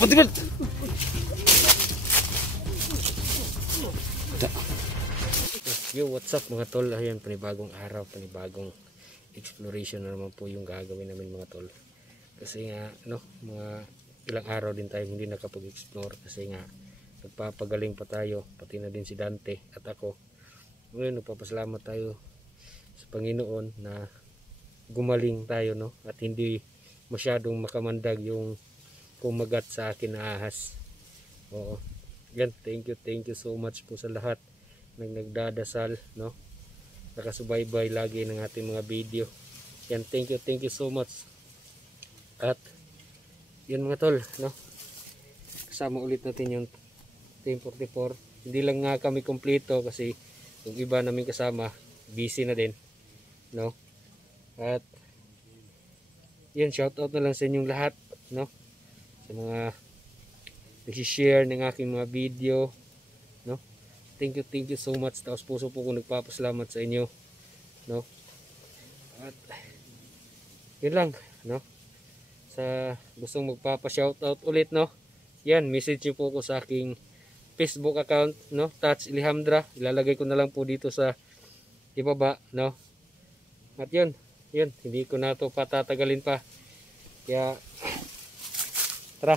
Patibad! Yo, what's up mga tol? Ayan, panibagong araw, panibagong exploration na naman po yung gagawin namin mga tol. Kasi nga, no, mga ilang araw din tayo hindi nakapag-explore kasi nga nagpapagaling pa tayo, pati na din si Dante at ako. Ngayon, nagpapasalamat tayo sa Panginoon na gumaling tayo, no, at hindi masyadong makamandag yung kumagat sa akin na ahas. Oo. Yan, thank you so much po sa lahat ng nagdadasal, no, nakasubaybay lagi ng ating mga video. Yan, thank you so much. At yun mga tol, no, kasama ulit natin yung Team 44. Hindi lang nga kami kompleto kasi yung iba namin kasama busy na din, no. At yun, shout out na lang sa inyong lahat, no, sa mga nag-share ng aking mga video, no. Thank you so much. Taos puso po ko nagpapasalamat sa inyo, no. At yun lang, no, sa gustong magpapa-shoutout ulit, no, yan, message nyo po ko sa aking Facebook account, no, Touch Alejandra. Ilalagay ko na lang po dito sa ibaba, no. At yun, hindi ko na to patatagalin pa, kaya tara.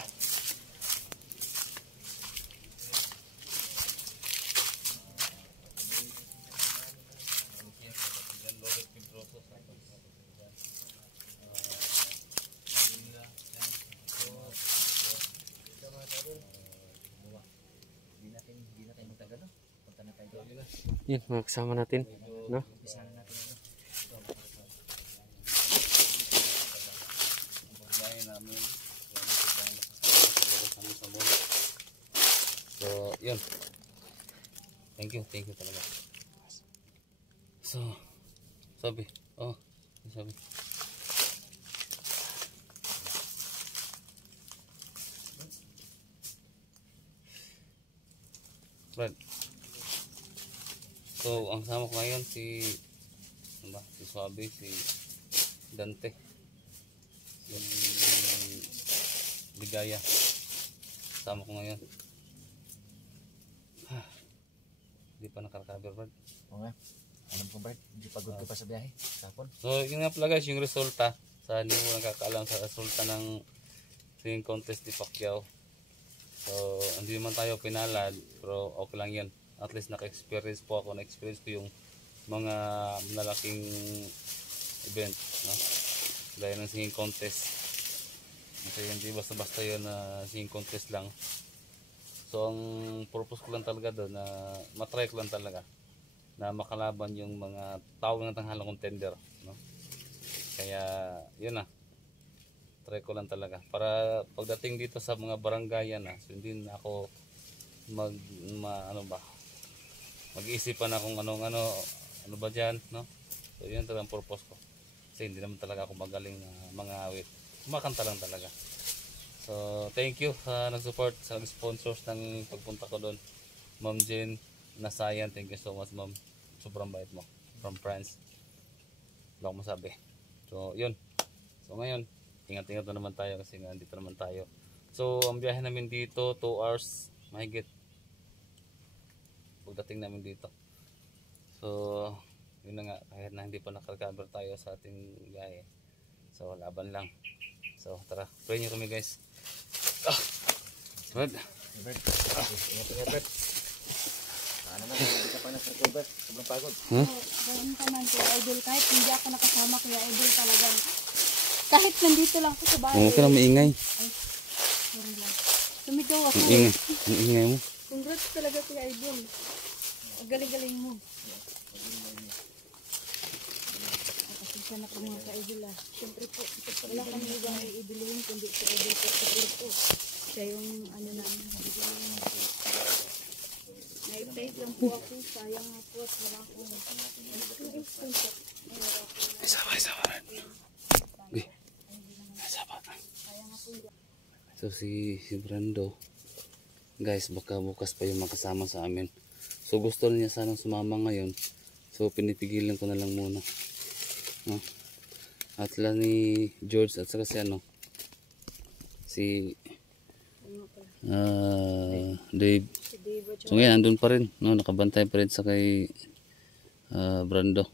Yan, mga kasama natin, no? So, yun. Thank you talaga. So, sabi. Brad. So, ang sama ko ngayon si Suabe, si Dante, si Ligaya. Sama ko ngayon. Hindi pa nakaka-recover, Brad. Oo nga. Alam ko, Brad, hindi pagod ka pa sa biyahe kahapon. So, yun nga pala guys, yung resulta. Sa hindi mo nakakaalam sa resulta ng singing contest ni Pacquiao. So, hindi man tayo pinalad, pero okay lang yun. At least naka-experience po ako. Na-experience ko yung mga malaking event, no? Gaya ng singing contest. Kasi hindi basta-basta yun na singing contest lang. So, ang purpose ko lang talaga doon na matry ko lang talaga na makalaban yung mga tawag ng tanghalang contender, no? Kaya, yun na. Try ko lang talaga. Para pagdating dito sa mga barangayan na, so hindi na ako mag-iisipan na kung ano ba dyan, no? So, yun talaga ang purpose ko. Kasi hindi naman talaga ako magaling na mga awit. Kumakanta lang talaga. So, thank you sa nag-support, sa nag-sponsors ng pagpunta ko doon. Ma'am Jane Nasayan, thank you so much, ma'am. Sobrang bait mo. From France. Wala akong masabi. So, yun. So, ngayon, ingat-ingat na naman tayo kasi nga dito naman tayo. So, ang biyahe namin dito, 2 hours, mahigit. Pagdating namin dito. So, yun na nga, kahit na hindi pa nakarecover tayo sa ating biyahe. So, laban lang. So, tara, pray nyo kami guys. Brad. Ingat, Brad. Ano naman, hindi ka pa nakarecover. Sobrang pagod. Ganoon ka man, Kuya Idol. Kahit hindi ako nakasama, Kuya Idol talagang. Kahit nandito lang ako sa bahay. Huwag ka na maingay. Ay, sorry lang. Tumigaw ako. Ang ingay mo. Congrats talaga, Kuya Idol. Ang galing-galing mo. Pasensya na po mga ka-idol ah. Siyempre po, wala kami ibang iibilihin kundi si Idol po. Siya yung ano namin. Naipay lang po ako. Sayang nga po at wala akong Sama rin. So si Brando, guys, baka bukas pa yung makasama sa amin. So gusto niya sanang sumama ngayon. So pinipigilan ko na lang muna. No? At sila ni George at saka si Ano pala? Dave. Si Dave at So ngayon, andun pa rin. No? Nakabantay pa rin sa kay Brando.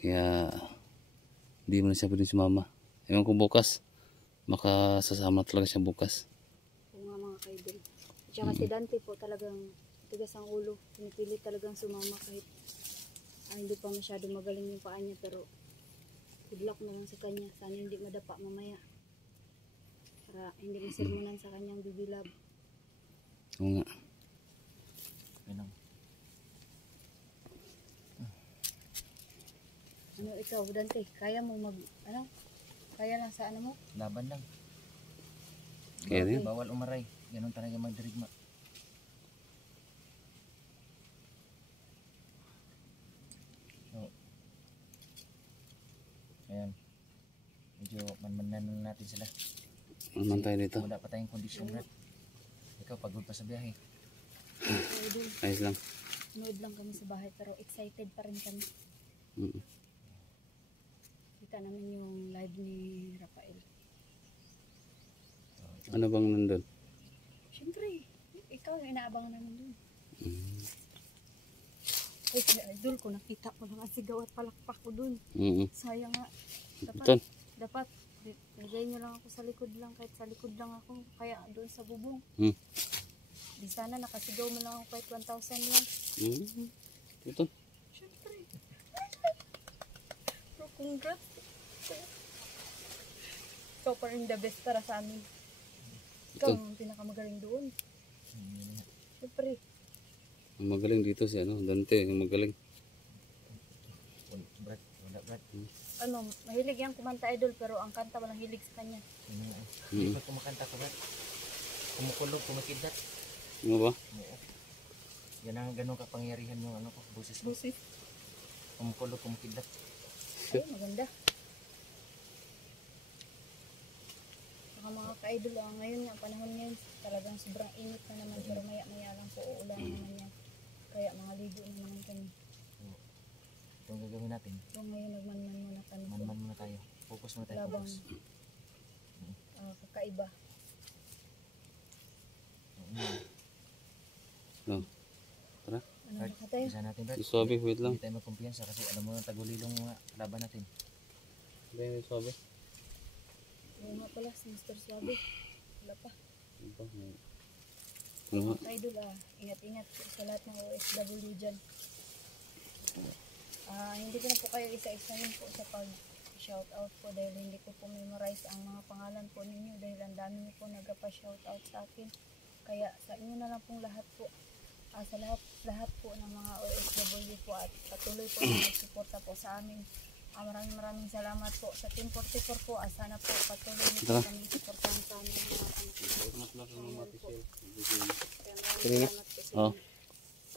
Kaya, hindi mo na siya pwede sumama. Ewan ko bukas. Makasasama talaga siya bukas. po nga mga kaidol. At saka si Dante po talagang tigas ang ulo. Pinipili talagang sumama kahit hindi pa masyado magaling yung paa niya. Pero good luck na lang sa kanya. Sana hindi madapa mamaya. Para hindi masirmunan sa kanyang bibilab. Oo nga. Yan ang Ano ikaw, Dante? Kaya mo kaya lang sa ano mo? laban lang. Kaya rin. Bawal umaray. Ganun talaga magdirigma. So, ayan. Medyo manmanan natin sila. Naman tayo dito. Wala pa tayong kondisyon, Brad. Ikaw, pagod pa sa biyahe. Idol, Ayos lang. nood lang kami sa bahay pero excited pa rin kami. Mm. Kita namin yung live ni Rafael. Ano bang nandun? Siyempre, ikaw yung inaabangan namin dun. Mm. Ay, si Idol ko, nakita ko lang ang sigaw at palakpak ko dun. Sayang nga. Ito. Dapat, nilagay nyo lang ako sa likod lang, kahit sa likod lang ako, kaya doon sa bubong. Mm. Di sana nakasigaw mo lang ako kahit 1,000 lang. Ito. Siyempre. Pero congrats. Ikaw pa rin the best para sa amin. Ikaw ang pinakamagaling doon. Siyempre. Ang magaling dito si Dante. Ang magaling. Brad, wala, Brad. Ano, mahilig yan kumanta, Idol, pero ang kanta walang hilig sa kanya. Hindi ba kumakanta ka, Brad? Kumukulog, kumikidlat. Ano ba? Oo. Yan ang ganun kapangyarihan yung boses mo. Busis. Kumukulog, kumikidlat. Ay, maganda. Saka mga ka-idol, ngayon nga, panahon ngayon, talagang sobrang init na naman, pero maya-maya lang po, uulan naman yan. Kaya mga ligo na naman kami. Ito ang gagawin natin. So ngayon, nagmanman muna kami. Manman muna tayo. Focus muna tayo. Labang Focus. kakaiba. No. Tara. Ano na ka tayo? Bisa natin, Brad. Suwabe, wait lang. Hindi tayo magkumpiyansa kasi alam mo yung tagulilong mga laban natin. Ba yung suwabe? Oo nga pala, si Mr. Suabe. Wala pa. Ano ba? Ano ba? Mga ka-idol, ingat-ingat po sa lahat ng OFW dyan. Hindi ko na po kayo isa-isahin po sa pag-shoutout po dahil hindi ko po memorize ang mga pangalan po ninyo dahil ang dami niyo po nagpa-shoutout sa akin. Kaya sa inyo na lang pong lahat po, sa lahat po ng mga OFW po at patuloy po na nagsuporta po sa amin. Maraming salamat po sa Team 44 po. Sana po patuloy niyo po kami suportahan sa amin. Kanina? Oo.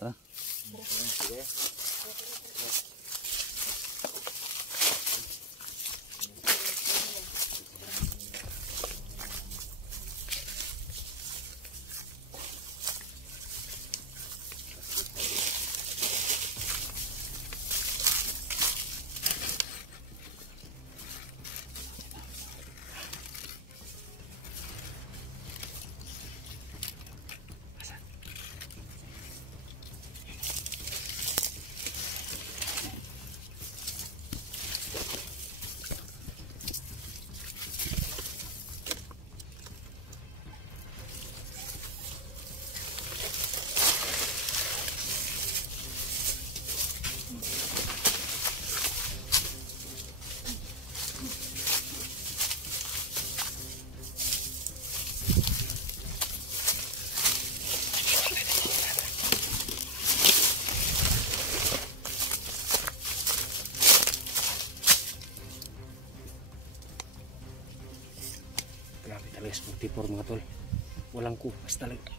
Tara. Grabe talaga sa 44 mga tol. Walang kupas talaga.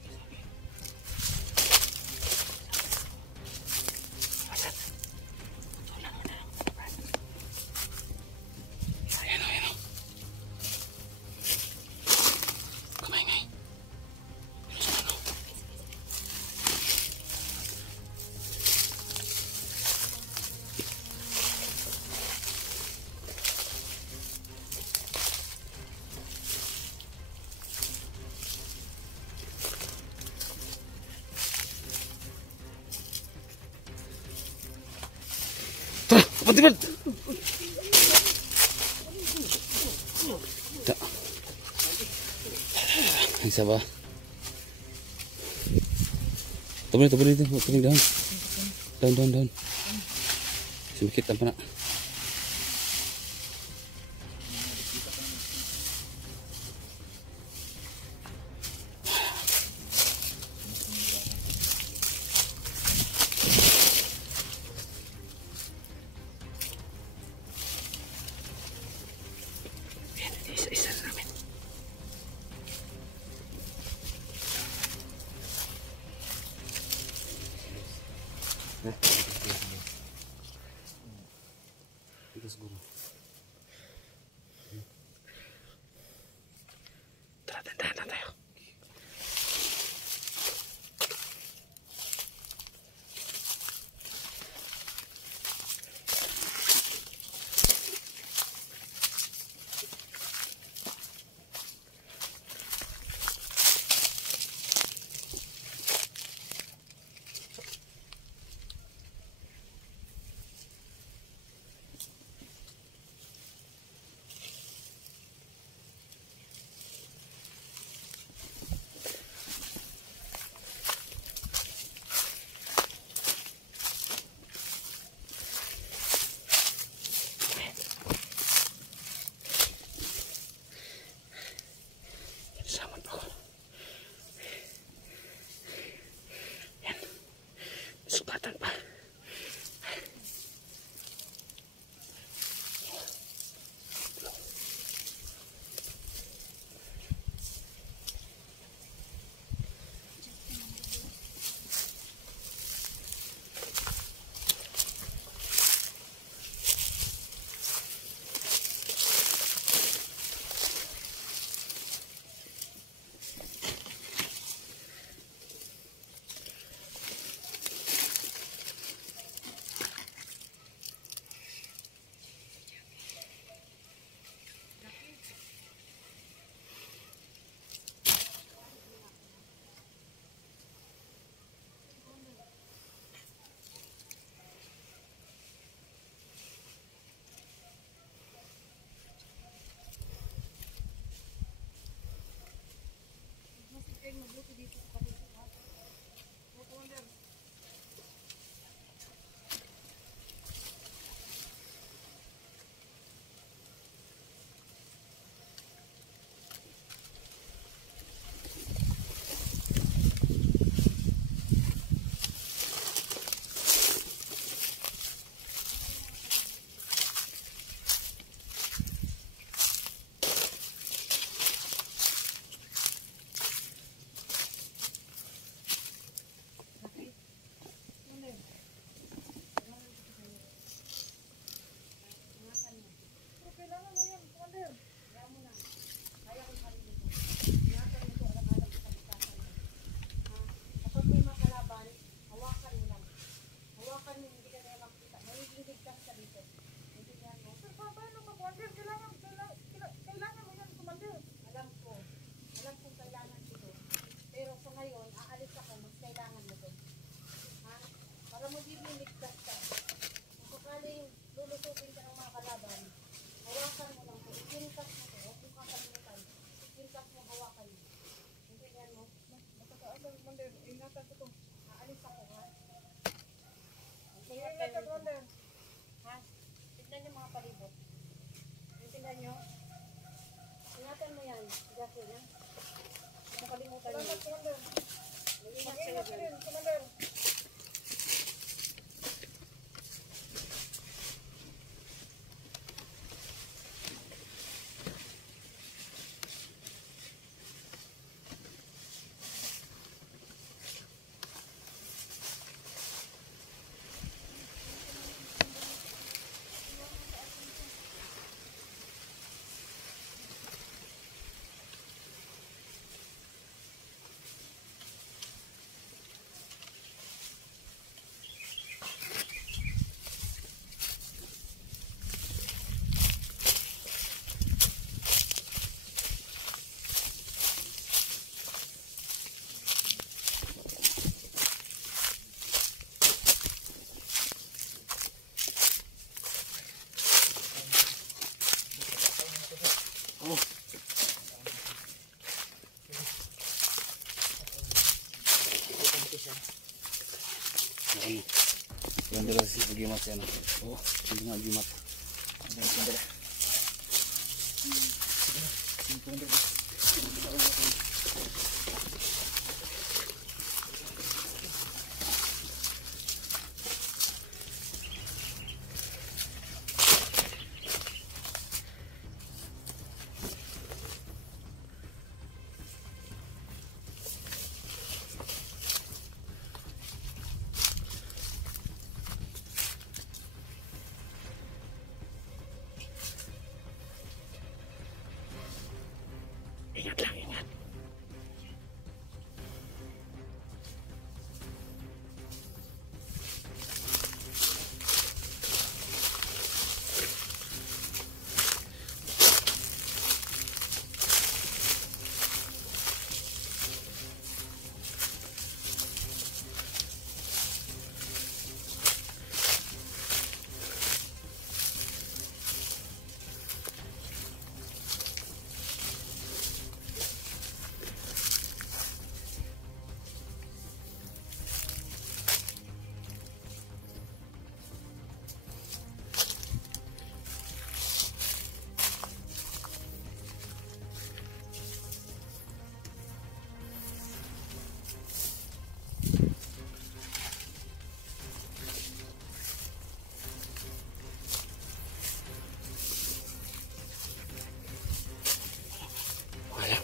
Kapatid! Da. Isa ba? Tabi dito. Tabi dahan. Dahan. Simikit lang pa na. Isa na namin. Dito siguro. Tara, dandahan na tayo. Sama pa ako. Yan. Sugatan pa. Oh. Yan dala si Agimat yan. Oh, hindi nga Agimat. Ingat lang, ingat. Wala.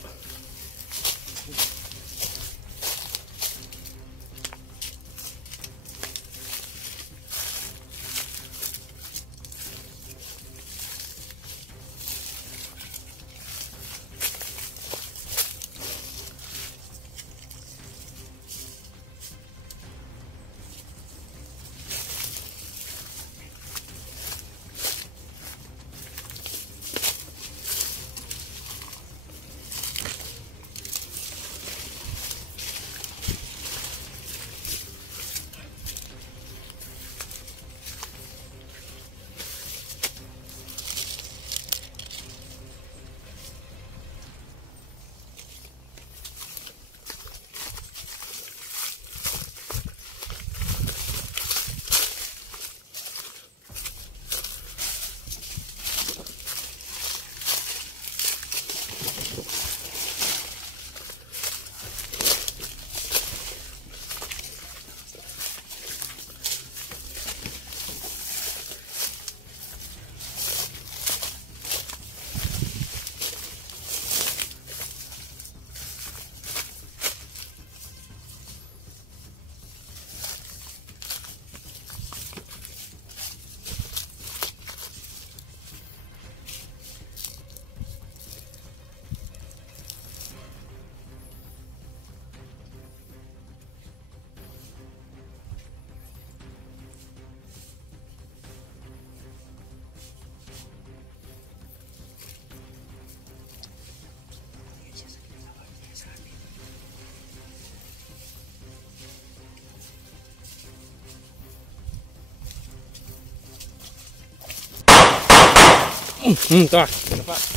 Ito ah.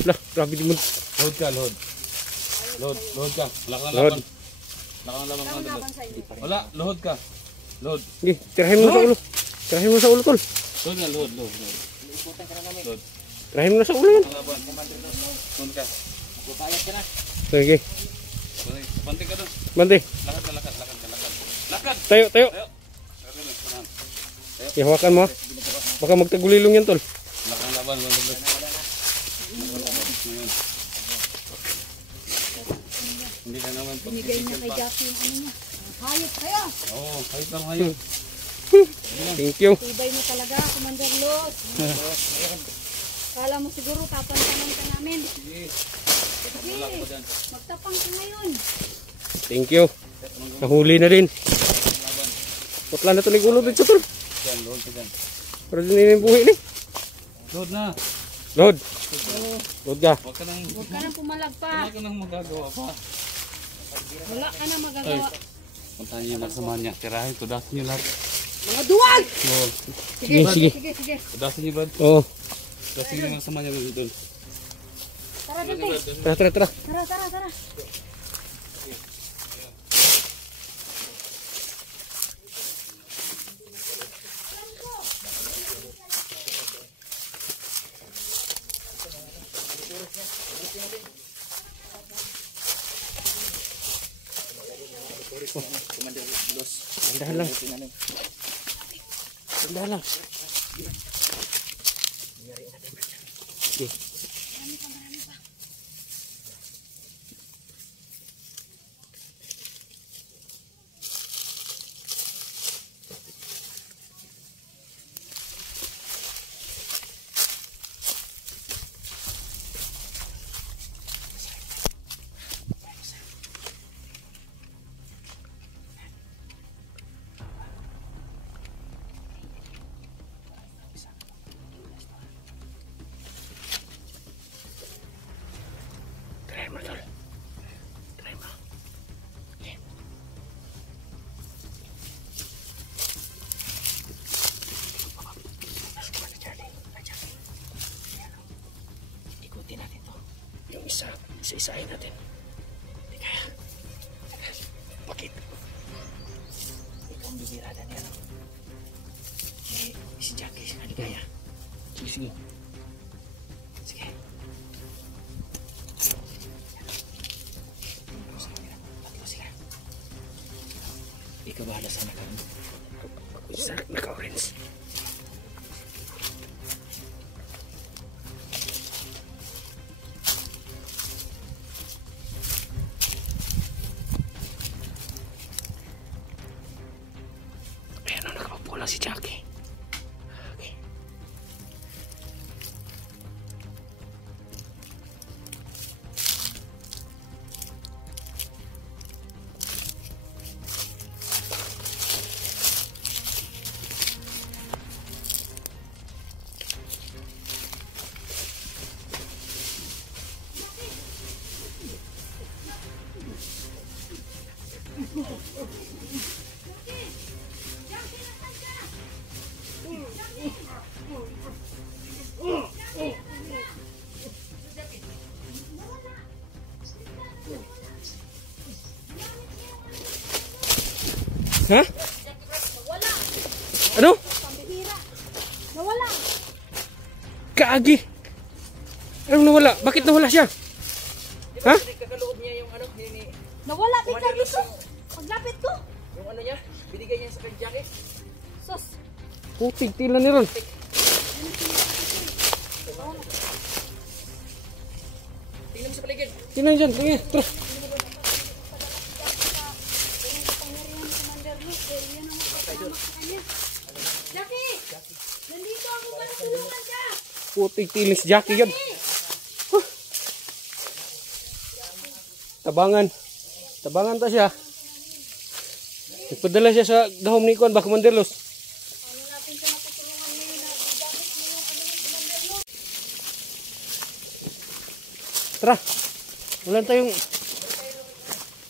Lah, grabe di mo. Load ka, load. Load ka. Wala kang Load. laban. Wala kang laban ka. Wala, load ka. Load. Sige, tirahin mo sa ulo. Tirahin mo sa ulo, tol. Load nga, load. Load. Tirahin mo na sa ulo yan. Ang laban. Load ka. Magpapayat ka na. Sige, Banting ka doon. bante. Lakad. Lakad. Tayo, tayo. Tayo. Ihawakan mo. Baka magtagulilong yan, tol. Wala kang laban. Hindi ka naman Binigay niya kay Jackie yung ano niya. Hayop kayo! Oo, hayop lang hayop. Thank you. Tibay mo talaga, Commander Los. Kala mo siguro tapantanan ka namin. Sige. Sige, Wala ka pa dyan. magtapang ka ngayon. Thank you. Nahuli na rin. Laban. Putla na ito ni gulo dito, tol. Dyan, load ka dyan. Para din yung buhi ni. Load na. Load. Load ka. Huwag ka nang, Huwag ka nang pumalag pa. wala ka nang magagawa pa. Wala ka nang magagawa. Puntahan niyo yung magsama niya. Tirahin, tudasin niyo lahat. Mga duwag! Oo. Sige, sige. Sige. Tudasin niyo, Brad. Oo. Tudasin niyo yung magsama niya doon. Tara, Dante. Tara, tara, tara. Tara, tara, tara. Dahan lang. Dahan lang. Okay. Try mo, tol. Try mo. Okay. Mas kumana dyan eh. Ayan. Ikutin natin to. Yung isa-isahin natin. Hindi kaya. Bakit? Ikaw ang bibirada niya, no? Si Jackie, si Kaligaya. Sige, sige. Sige. Ikaw bahala sa naka-orange. Ayan o, nakaupo lang si Jackie. Okay. Ha? Nawala. Ano? Pambihira. Nawala. Kaagi. Anong nawala? Bakit nawala siya? Ha? Kakaloob niya yung ano, ni Nawala bigla Commander Luz, dito. Paglapit ko. yung ano niya, binigay niya sa kay Jackie. Sus. Putik, tila ni Ron. Tingnan mo sa paligid. Tingnan dyan, tingnan. Tara. Jackie! Nandito ako para tulungan ka! Putik, tila si Jackie yan. Huh. Tabangan. Tabangan ta siya. Nagpadala siya sa gahom ni Kuan, Commander Luz. Ano natin siya matutulungan ngayon na gamit mo yung ano ng Commander Luz? Tara. Wala tayong...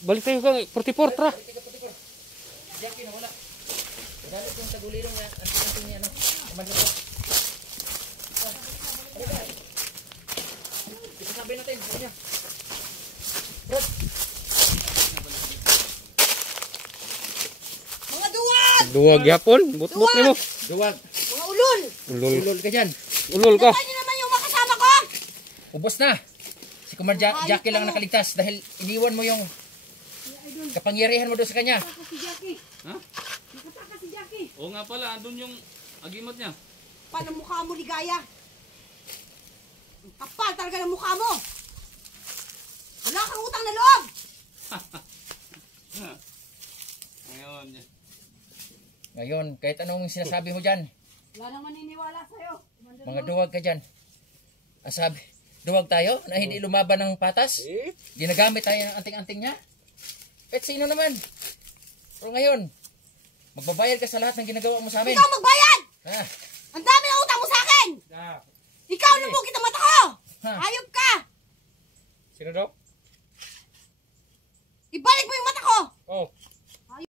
Balik tayo kang 44, tara. Jackie nawala. Galit yung tagulirong niya, anting niya ano, Commander Luz. Isasabi natin, sabi niya. Rod, Mga duwag! Duwag yapon. Butbut ni mo. duwag. Mga ulol! Ulol. Ulol ka dyan. Ulol ka. Ano naman yung makasama ko? Ubos na. Si Commander Jackie lang nakaligtas dahil iniwan mo yung kapangyarihan mo doon sa kanya. Nakataka si Jackie. Ha? Nakataka si Jackie. Oo nga pala, andun yung agimat niya. Paano mukha mo, Ligaya? Ang kapal talaga ng mukha mo. Wala kang utang na loob. Ngayon niya. Ngayon, kahit anong sinasabi mo dyan, Wala nang maniniwala sa'yo. Commander mga Luz. duwag ka dyan. Ang sabi, duwag tayo na hindi lumaban ng patas. Ginagamit tayo ng anting-anting niya. Kahit sino naman. Pero ngayon, magbabayad ka sa lahat ng ginagawa mo sa amin. Ikaw magbayad! Ha? Ang dami ng utang mo sa akin! Ikaw lumugit ang mata ko! Ha? Hayop ka! Sino daw? Ibalik mo yung mata ko! Oh.